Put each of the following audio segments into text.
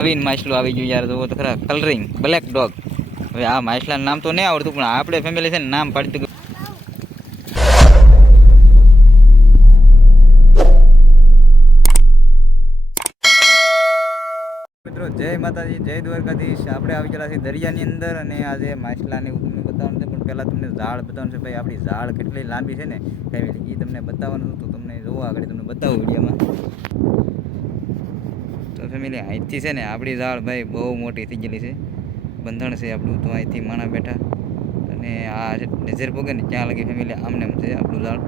નવીન માછલું આવી ગયું યાર, જોવો તો ખરા. કલરિંગ બ્લેક ડોગ હવે આ માછલાનું નામ તો નહીં આવડતું, પણ આપણે ફેમિલી છે ને નામ પાડી દીધું. મિત્રો, જય માતાજી, જય દ્વારકાધીશ. આપણે આવી ગયેલા છીએ દરિયાની અંદર અને આજે માછલાને હું તમને બતાવવાનું છે, પણ પહેલાં તમને ઝાડ બતાવવાનું છે. ભાઈ, આપણી ઝાડ કેટલી લાંબી છે ને એ તમને બતાવવાનું હતું તમને જોવા આગળ તમને બતાવું વિડીયોમાં. ફેમિલી અહીંથી છે ને આપણી ઝાડ ભાઈ બહુ મોટી થઈ ગયેલી છે. બંધણ છે આપણું તો અહીંથી માણા બેઠા. અને આ નજર પોગે ને ત્યાં લગી ફેમિલી આમને આમ છે આપણું ઝાડ.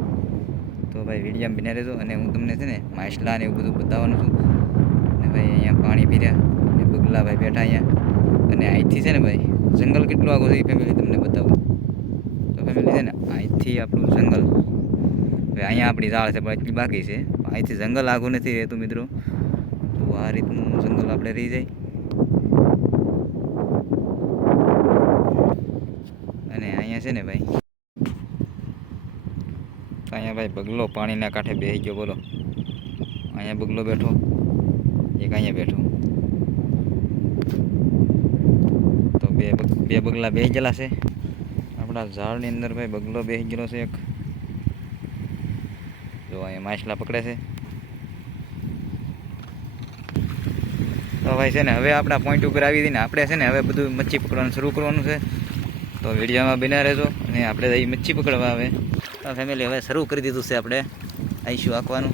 તો ભાઈ વિડીયામાં બિના રહેજો અને હું તમને છે ને માછલા ને એવું બધું બતાવવાનું છું. અને ભાઈ અહીંયા પાણી પીર્યા અને બગલા ભાઈ બેઠા અહીંયા. અને અહીંથી છે ને ભાઈ જંગલ કેટલું આગળ છે એ ફેમિલી તમને બતાવું. તો ફેમિલી છે ને અહીંથી આપણું જંગલ. હવે અહીંયા આપણી ઝાડ છે, પણ એટલી બાકી છે. અહીંથી જંગલ આઘું નથી રહેતું, મિત્રો. તો આ રીતનું જંગલ આપણે રહી જાય. અને અહીંયા છે ને ભાઈ? અહીંયા ભાઈ બગલો પાણીના કાંઠે બેસી ગયો, બોલો. અહીંયા બગલો બેઠો. એક અહીંયા બેઠો. તો બે બે બગલા બેસી ગયેલા છે. આપણા ઝાડની અંદર ભાઈ બગલો બેસી ગયેલો છે એક. જો અહીંયા માછલા પકડે છે. તો ભાઈ છે ને, હવે આપણા પોઈન્ટ ઉપર આવી જઈને આપણે છે ને હવે બધું મચ્છી પકડવાનું શરૂ કરવાનું છે. તો વિડીયોમાં બિના રહેજો અને આપણે અહીં મચ્છી પકડવા આવે. ફેમિલી હવે શરૂ કરી દીધું છે આપણે. આઈશું આંકવાનું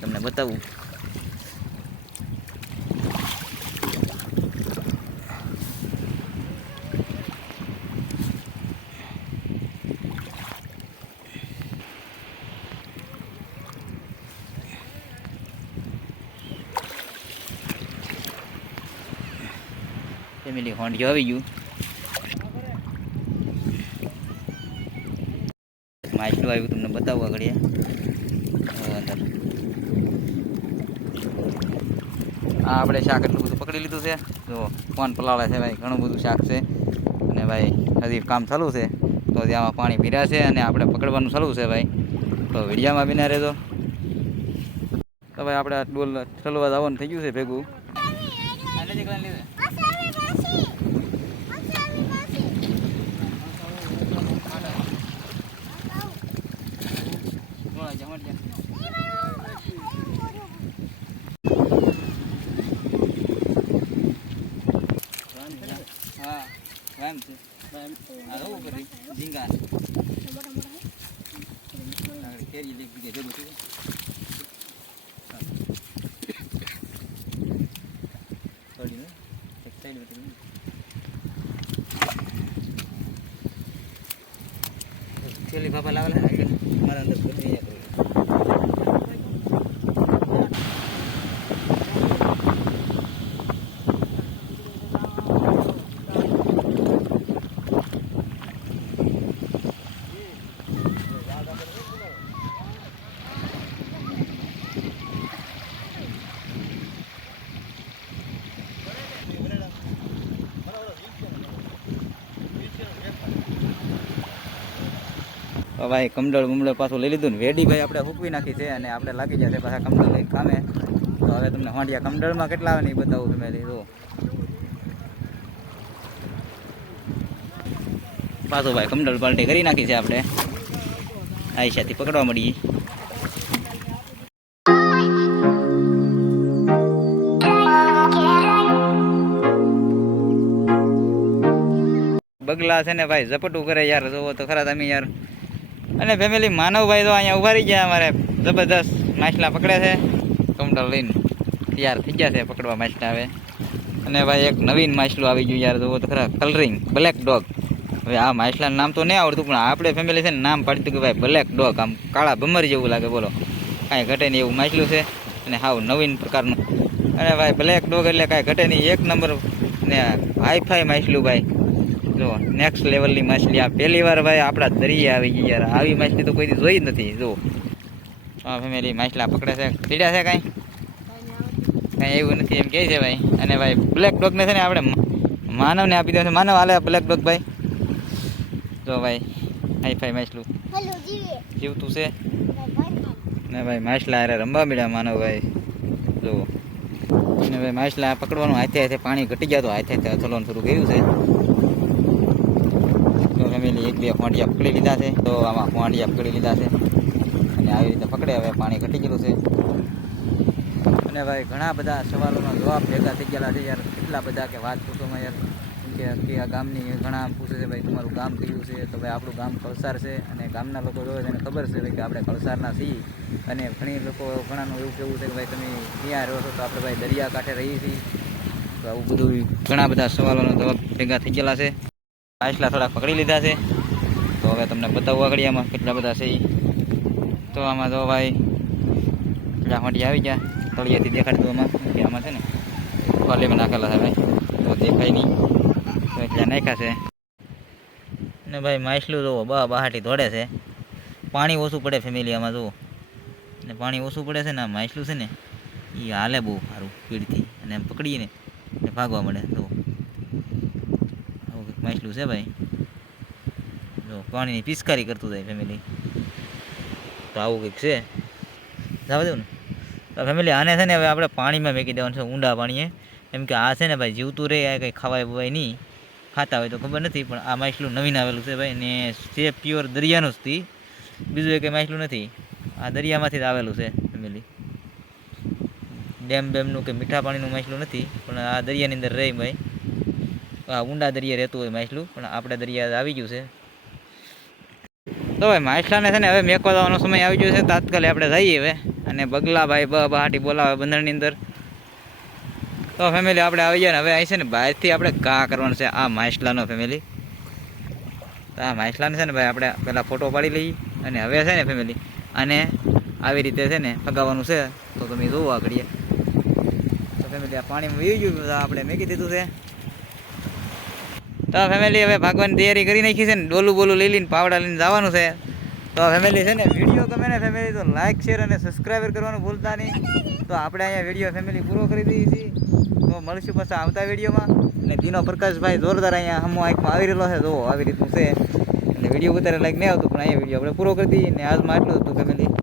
તમને બતાવું. ફેમિલી હોંડિયો આવી ગયું. માછલું આવ્યું તમને બતાવવા આગળ આ આપણે શાક એટલું બધું પકડી લીધું છે. જો કોણ પલાળે છે ભાઈ, ઘણું બધું શાક છે. અને ભાઈ, હજી કામ ચાલુ છે. તો ત્યાં પાણી પીર્યા છે અને આપણે પકડવાનું ચાલુ છે ભાઈ. તો વિડીયામાં બિના રહેજો. તો ભાઈ, આપણે ડોલ ઠલવા જવાનું થઈ ગયું છે ભેગું આને જ એકલાને લીધે બોલા જમણ જા હા વામ છે આ રહું કરી ઝીંગા કેરી લઈ ગઈ ભેગું થયું થોડી ને સાઈડ બધી થેલી બાપા લાવેલા મારા અંદર ભાઈ કમડળ બમડળ પાછું લઈ લીધું ને. વેડી ભાઈ આપણે હૂકવી નાખી છે અને આપણે લાગી જશે પાછા કમડળ લઈ કામે. તો હવે તમને હોંડિયા કમડળમાં કેટલા આવે ને એ બતાવું તમે લીધું પાછું ભાઈ કમડળ પાલટી કરી નાખી છે આપણે. આઈશાથી પકડવા મળી. બગલા છે ને ભાઈ ઝપટું કરે યાર, જોવો તો ખરા તમે યાર. અને ફેમિલી માનવભાઈ તો અહીંયા ઊભા રહી ગયા, અમારે જબરદસ્ત માછલા પકડે છે. કમડલ લઈને તૈયાર થઈ ગયા છે પકડવા માછલા હવે. અને ભાઈ એક નવીન માછલું આવી ગયું યાર જોવો તો ખરા કલરિંગ બ્લેક ડોગ હવે આ માછલાનું નામ તો નહીં આવડતું, પણ આપણે ફેમિલી છે ને નામ પાડી દીધું કે ભાઈ બ્લેક ડોગ આમ કાળા ભમર જેવું લાગે, બોલો. કાંઈ ઘટે નહીં એવું માછલું છે. અને હાવ નવીન પ્રકારનું. અને ભાઈ બ્લેક ડોગ એટલે કાંઈ ઘટે નહીં. એક નંબર ને હાઈફાઈ માછલું ભાઈ. જો નેક્સ્ટ લેવલની માછલી. આ પહેલી વાર ભાઈ આપણા દરિયે આવી ગઈ યાર. આવી માછલી તો કોઈ દી જોઈ જ નથી જો આ ફેમિલી માછલા પકડે છે. પીડ્યા છે કાંઈ? કાંઈ એવું નથી એમ કહે છે ભાઈ. અને ભાઈ બ્લેક ડોગને છે ને આપણે માનવને આપી દેવાનું છે. માનવ હાલે બ્લેક ડોગ ભાઈ. જો ભાઈ હાઈ ફાઈ માછલું. જીવતું છે. ને ભાઈ માછલા અરે રમવા મળ્યા માનવ ભાઈ. જો. ને ભાઈ માછલા પકડવાનું હાથે હાથે પાણી ઘટી ગયા તો હાથે હાથે અથડવાનું શરૂ કર્યું છે. ફેમિલી એક બે ફોંડિયા પકડી લીધા છે. તો આમાં ફોંડિયા પકડી લીધા છે. અને આવી રીતે પકડે. હવે પાણી ઘટી ગયેલું છે. અને ભાઈ ઘણા બધા સવાલોનો જવાબ ભેગા થઈ ગયેલા છે. યાર, કેટલા બધા કે વાત પૂછોમાં યાર. કે આ ગામની ઘણા પૂછે છે, ભાઈ, તમારું ગામ કયું છે? તો ભાઈ આપણું ગામ કળસાર છે. અને ગામના લોકો જોવે છે એને ખબર છે, ભાઈ, કે આપણે કળસારના છીએ. અને ઘણી લોકો ઘણાનું એવું કેવું છે કે, ભાઈ, તમે ક્યાં રહો છો? તો આપણે, ભાઈ દરિયા કાંઠે રહીએ છીએ. તો આવું બધું ઘણા બધા સવાલોના જવાબ ભેગા થઈ ગયેલા છે. આટલા થોડાક પકડી લીધા છે. તો હવે તમને બતાવવા આગળિયામાં કેટલા બધા છે. તો આમાં જો ભાઈ માટે આવી ગયા. તળિયાથી દેખાડતું આમાં, કે આમાં છે ને પાલીમાં નાખેલા છે ભાઈ. તો દેખાય નહીં. તો એટલા નાખ્યા છે. ને ભાઈ માછલું જુઓ, બા બહાટી દોડે છે. પાણી ઓછું પડે ફેમિલી આમાં જુઓ. ને પાણી ઓછું પડે છે ને, આ માછલું છે ને એ હાલે બહુ સારું પીડથી અને એમ પકડીને ભાગવા મળે. કંઈક માછલું છે ભાઈ. જો, પાણીની પિચકારી કરતું જાય ફેમિલી તો આવું કંઈક છે. જવા દઉં ને? તો ફેમિલી આને છે ને હવે આપણે પાણીમાં મેકી દેવાનું છે, ઊંડા પાણીએ. એમ કે આ છે ને ભાઈ જીવતું રહે, આ કંઈ ખવાય બવાય નહીં. ખાતા હોય તો ખબર નથી, પણ આ માછલું નવીન આવેલું છે ભાઈ, ને છે પ્યોર દરિયાનું જ બીજું એ કંઈ માછલું નથી. આ દરિયામાંથી જ આવેલું છે ફેમિલી ડેમ બેમનું કે મીઠા પાણીનું માછલું નથી, પણ આ દરિયાની અંદર રહે ભાઈ. ઊંડા દરિયા રહેતું હોય માછલું, પણ આપણે દરિયા આવી ગયું છે. તો ભાઈ માછલાને છે ને હવે મેકવા જવાનો સમય આવી ગયો છે, તાત્કાલિક આપણે જઈએ હવે, અને બગલાભાઈ બહાટી બોલાવે બંદરની અંદર. તો ફેમિલી આપણે આવી ગયા ને હવે અહીં છે ને બહારથી આપણે ઘા કરવાનું છે, આ માછલાનો ફેમિલી તો આ માછલાને છે ને ભાઈ આપણે પહેલાં ફોટો પાડી લઈએ, અને હવે છે ને ફેમિલી અને આવી રીતે છે ને ફગાવવાનું છે, તો તમે જોવો આગળ તો ફેમિલી આ પાણીમાં વી ગયું આપણે મેકી દીધું છે. તો ફેમિલી હવે ભાગવાની તૈયારી કરી નાખી છે ને, ડોલું બોલું લઈ લઈને પાવડા લઈને જવાનું છે. તો ફેમિલી છે ને વીડિયો ગમે ને ફેમિલી તો લાઇક શેર અને સબસ્ક્રાઈબર કરવાનું ભૂલતા નહીં. તો આપણે અહીંયા વીડિયો ફેમિલી પૂરો કરી દઈએ છીએ. તો મળશું પાછા આવતા વિડીયોમાં અને દીનો પ્રકાશભાઈ જોરદાર અહીંયા હમો આંખમાં આવી રહેલો છે. જો, આવી રીતનું છે. અને વીડિયો વધારે લાઈક નહીં આવતું, પણ અહીંયા વીડિયો આપણે પૂરો કરી દઈએ. ને આજમાં આટલું હતું ફેમિલી